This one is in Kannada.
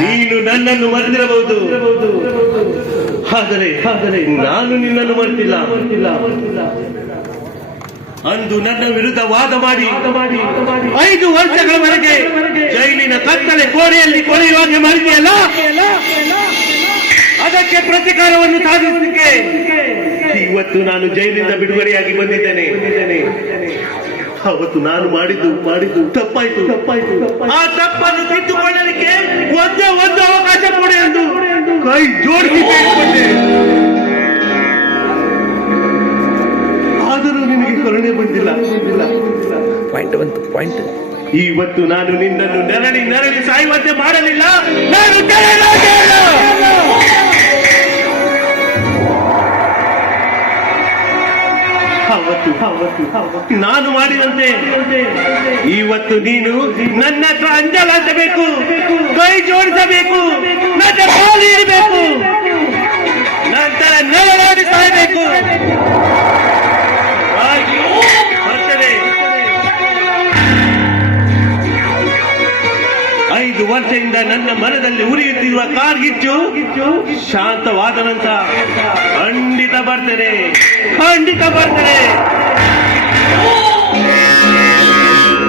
ನೀನು ನನ್ನನ್ನು ಮರೆತಿರಬಹುದು, ಆದರೆ ನಾನು ನಿನ್ನನ್ನು ಮರೆತಿಲ್ಲ. ಅಂದು ನನ್ನ ವಿರುದ್ಧ ವಾದ ಮಾಡಿ 5 ವರ್ಷಗಳವರೆಗೆ ಜೈಲಿನ ಕತ್ತಲೆ ಕೋಣೆಯಲ್ಲಿ ಕೊಳೆಯುವಾಗೆ ಮಾಡಿದೆಯಲ್ಲ, ಅದಕ್ಕೆ ಪ್ರತಿಕಾರವನ್ನು ಸಾಧಿಸಲಿಕ್ಕೆ ಇವತ್ತು ನಾನು ಜೈಲಿನಿಂದ ಬಿಡುಗಡೆಯಾಗಿ ಬಂದಿದ್ದೇನೆ. ಅವತ್ತು ನಾನು ಮಾಡಿದ್ದು ತಪ್ಪಾಯ್ತು. ಆ ತಪ್ಪನ್ನು ತಿದ್ದುಕೊಳ್ಳಲಿಕ್ಕೆ ಒಂದು ಅವಕಾಶ ಕೊಡಿ ಎಂದು ಕೈ ಜೋಡಿಸಿ ಬೇಡಿಕೊಂಡೆ. ಆದರೂ ನಿನಗೆ ಕರುಣೆ ಬಂದಿಲ್ಲ. ಪಾಯಿಂಟ್ ಇವತ್ತು ನಾನು ನಿನ್ನನ್ನು ನೆರಳಿ ಸಾಯುವಂತೆ ಮಾಡಲಿಲ್ಲ. ನಾನು ಮಾಡಿದಂತೆ ಇವತ್ತು ನೀನು ನನ್ನ ಹತ್ರ ಅಂಜಲಾಸಬೇಕು, ಕೈ ಜೋಡಿಸಬೇಕು, ನನ್ನ ಕಾಲು ಇರಬೇಕು, ನಂತರ ನೆರಳಾಡಿ ಸಾಯಬೇಕು. ಬರ್ತದೆ. 5 ವರ್ಷದಿಂದ ನನ್ನ ಮನದಲ್ಲಿ ಉರಿಯುತ್ತಿರುವ ಕಾರ್ಗಿಚ್ಚು ಶಾಂತವಾದ ನಂತರ ಖಂಡಿತ ಬರ್ತದೆ.